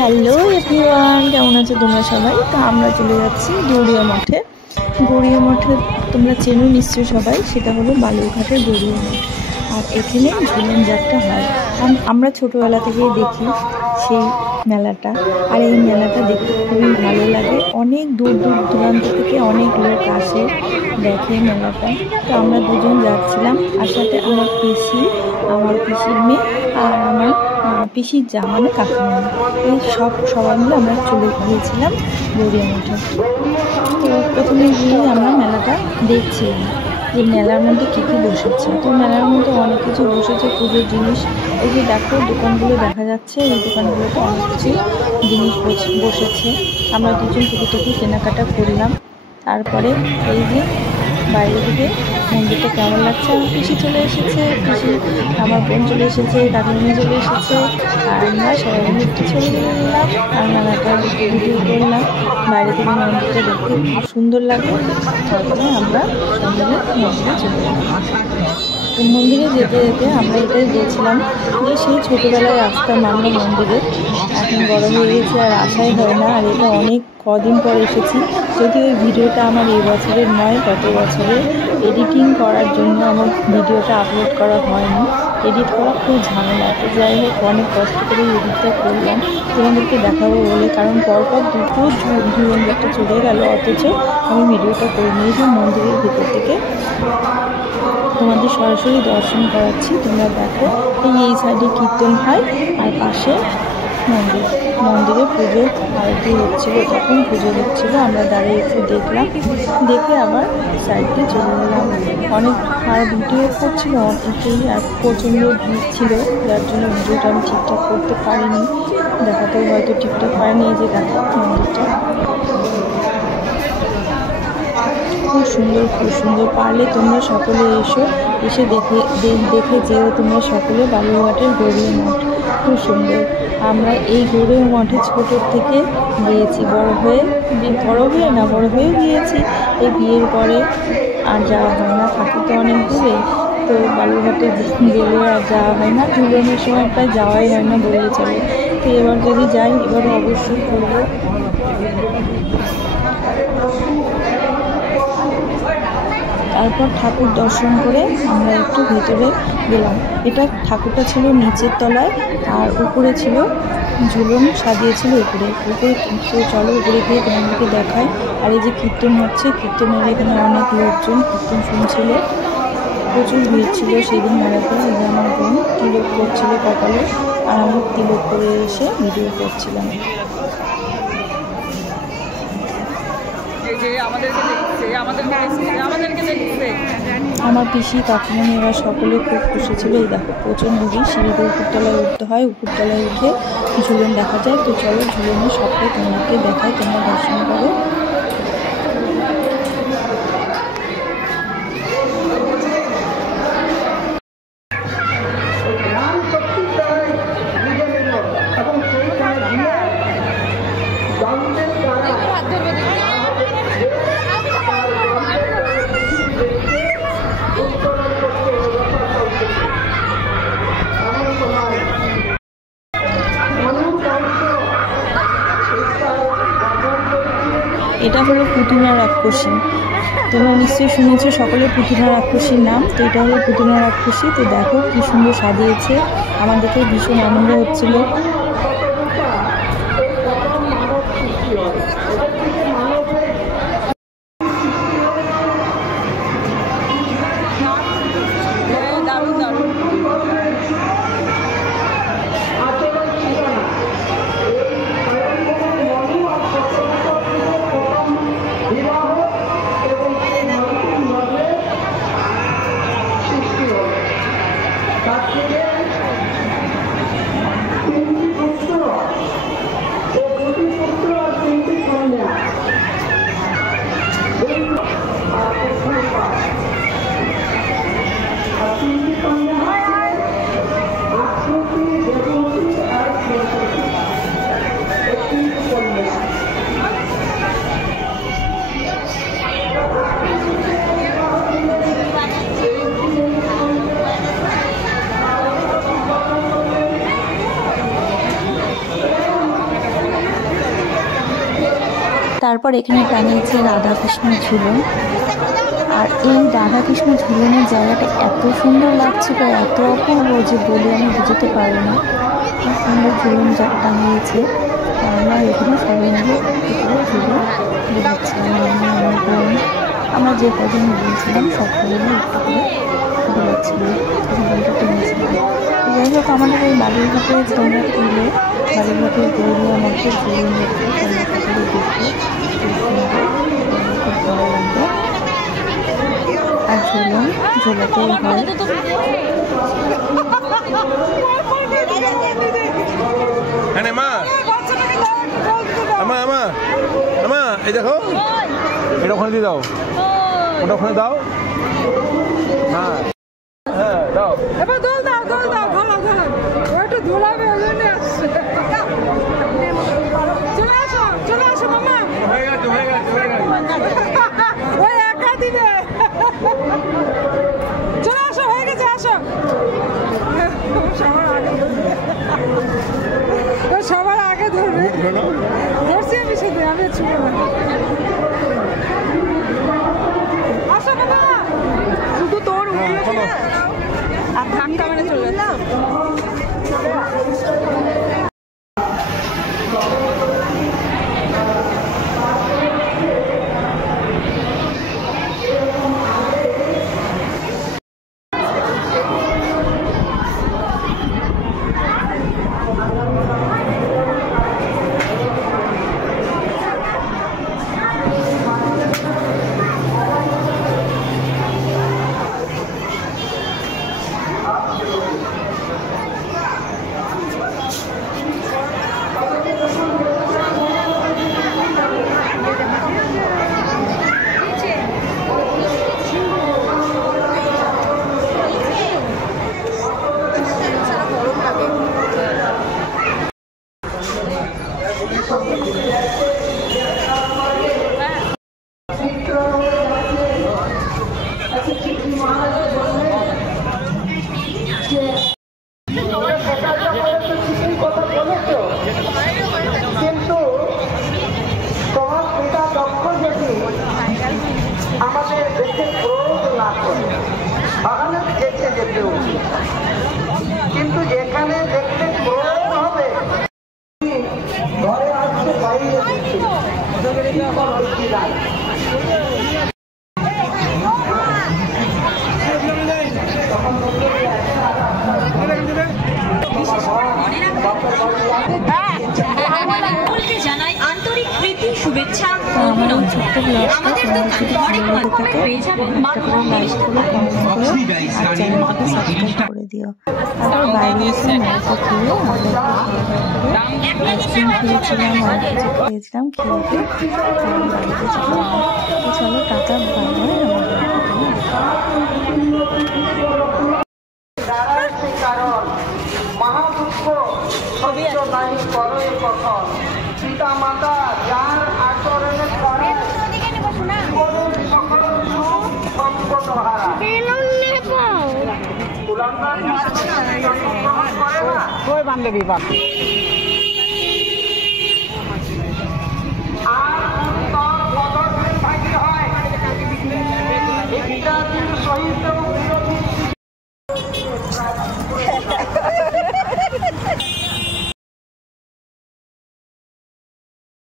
Hello everyone, কেমন আছো তোমরা সবাই? তো আমরা চলে যাচ্ছি গড়িয়া মঠে। গড়িয়া মঠে তোমরা চেনো নিশ্চয়ই সবাই, সেটা হলো বালুরঘাটের গড়িয়া মঠ। আর এখানে ঝুলন যাত্রা হয়। আমরা ছোটোবেলা থেকেই দেখি সেই মেলাটা। আর এই মেলাটা দেখতে খুবই ভালো লাগে। অনেক দূর দূর দূরান্ত থেকে অনেক লোক আসে দেখে মেলাটা। তো আমরা দুজন যাচ্ছিলাম, আর সাথে আমার পিসির মেয়ে আর আমার পিসির যা মানে কাকিমা। এই সবাই মিলে আমরা চলে গিয়েছিলাম গড়িয়া মঠে। তো প্রথমে গিয়ে আমরা মেলাটা দেখছিলাম যে মেলার মধ্যে কী কী বসেছে। তো মেলার মধ্যে অনেক কিছু বসেছে, পুজোর জিনিস। এই যে দেখো দোকানগুলো দেখা যাচ্ছে, এই দোকানগুলোতে অনেক কিছু জিনিস বসেছে। আমরা দুজন টুকি কেনাকাটা করলাম। তারপরে এই যে বাইরে থেকে মন্দিরটা কেমন লাগছে। আমার পিসি চলে এসেছে, আমার বোন চলে এসেছে, কাকিমা চলে এসেছে। আর আমরা সবাই মিলে একটু ছবি তুলে নিলাম আর মেলাটা ভিডিও করলাম। বাইরে থেকে মন্দিরটা দেখতে খুব সুন্দর লাগে। তারপরে আমরা সব মিলে মন্দিরে চলে গেলাম। তো মন্দিরে যেতে যেতে আমরা এটাই বলছিলাম যে সেই ছোটোবেলায় আসতাম আমরা মন্দিরে, এখন বড় হয়ে গেছে আর আসাই হয় না। আর এটা অনেক কদিন পর এসেছি, যদি ওই ভিডিওটা আমার এই বছরের নয় গত বছরের। এডিটিং করার জন্য আমার ভিডিওটা আপলোড করা হয়নি, এডিট করা খুব ঝামেলা। তো যাই হোক অনেক কষ্ট করে এডিটটা করলাম তোমাদেরকে দেখাবো বলে, কারণ পরপর দুটো ঝুলন যাত্রা চলে গেল, অথচ আমি ভিডিওটা করে নিয়েছি মন্দিরের ভিতর থেকে তোমাদের সরাসরি দর্শন করাচ্ছি। তোমরা দেখো এই সাইডে কীর্তন হয় আর পাশে মন্দিরে পুজো আরতি হচ্ছিলো, তখন পুজো হচ্ছিলো। আমরা দাঁড়িয়ে একটু দেখলাম, দেখে আবার সাইডে চলে গেলাম। অনেক আর ভিডিও করছিল অনেকেই, আর প্রচণ্ড ভিড় ছিল, যার জন্য ভিডিওটা আমি ঠিকঠাক করতে পারিনি, দেখাতেও হয়তো ঠিকঠাক পারিনি। এই যে দেখো মন্দিরটা খুব সুন্দর। পারলে তোমরা সকলে এসে দেখে যেও তোমরা সকলে বালুরঘাটের গড়িয়া মঠ, খুব সুন্দর। আমরা এই গড়িয়া মঠে ছোটোর থেকে গিয়েছি, বড় হয়ে গিয়েছি। এই বিয়ের পরে আর যাওয়া হয় না, থাকি তো অনেক দূরে। তো বালুরঘাটে গেলে আর যাওয়া হয় না, ঝুলনের সময় প্রায় যাওয়াই হয় না বললে চলে। তো এবার যদি যাই, এবার অবশ্যই করবো। তারপর ঠাকুর দর্শন করে আমরা একটু ভেতরে গেলাম। এটা ঠাকুরটা ছিল নিচের তলায়, আর উপরে ছিল ঝুলন সাজিয়েছিল উপরে। তো চলো উপরে গিয়ে তোমাদেরকে দেখায়। আর এই যে কীর্তন হচ্ছে, কীর্তনের এখানে অনেক লোকজন কীর্তন শুনছিল, প্রচুর ভিড় ছিল সেদিন মেলাতে। এই যে আমার বোন তিলক করছিল কপালে, আর আমি তিলক করে এসে ভিডিও করছিলাম। আমার পিসি কাকিমা এরা সকলে খুব খুশি ছিল। এই দেখো প্রচণ্ড ভিড়, সিঁড়িতে উপরতলায় উঠতে হয়, উপরতলায় উঠে ঝুলন দেখা যায়। তো চলো ঝুলনের সবটাই তোমাদেরকে দেখায়, তোমরা দর্শন করো। এটা হলো পুতুনা রাক্ষসী, তোমরা নিশ্চয়ই শুনেছো সকলে পুতুনা রাক্ষসীর নাম। তো এটা হলো পুতুনা রাক্ষসী। তো দেখো কি সুন্দর সাজিয়েছে, আমার দেখে ভীষণ আনন্দ হচ্ছিল। Thank you. তারপর এখানে টানিয়েছে রাধাকৃষ্ণ ঝুলন। আর এই রাধাকৃষ্ণ ঝুলনের জায়গাটা এত সুন্দর লাগছিল, এত অপূর্ব যে বলে আমি বুঝতে পারবো না। খুব সুন্দর ঝুলন টানিয়েছে। আমরা এখানে সবাই মিলে ঝুলন ঘুরাচ্ছিলাম। আমার বোন, আমরা যে কজন গিয়েছিলাম সকলে মিলে একটু করে ঘুরাচ্ছিলাম, ঝুলনটা টেনেছিলাম। যাই হোক, আমাদের এই বালুরঘাটে তোমরা এলে বালুরঘাটের গৌরিয়া মঠের ঝুলন দেখতে তোমরা সকলে দেখবে, খুব ভালো লাগবে। আর ঝুলন ঝুলাতেও হয়। এই দেখো, এটা ওখানে দিয়ে দাও, ওটা ওখানে দাও। হ্যাঁ হ্যাঁ দাও, এবার দোল দাও, দোল দাও, ধরো ধরো, ওটা ধোলাবে, ওই জন্য আসছে। চলে আসো, চলে আসো মামা। হয়ে গেছে হয়ে গেছে হয়ে গেছে, ওই একা দিবে। চলে আসো, হয়ে গেছে, আসো। সবার আগে ধরবে, ধরছি আমি, শুধু আমি ছুটে না। আসো বাবা, শুধু তোর উঠলো কিনা আর ধাক্কা মেরে চলে এলাম। আমাদের দেশে ক্রোধ না করে বাগানে দেখতে যেতে উচিত, কিন্তু যেখানে দেখতে ক্রোধ হবে ঘরে আসতে বাইরে জানাই আন্তরিক প্রীতি, শুভেচ্ছা, আমার ছোট্ট ব্লগটা তোমার যদি ভালো লেগে থাকে একটা করে লাইক করো, কমেন্ট করো, আর চ্যানেলটাকে সাবস্ক্রাইব করে দিও। আবার বাইরে এসে মালটা খেয়ে আমরা একটু খাওয়া দাওয়া করে আইসক্রিম খেয়েছিলাম, অনেক কিছু খেয়েছিলাম, খেয়ে বাড়িতে চলে এলাম। তো চলো, টাটা, বাই বাই। কারণ মহাদুঃখ সহ্য নাই করে কখন, পিতা মাতা যার আচরণে করে সকল সুখ সম্পদ হারা। বান্ধবী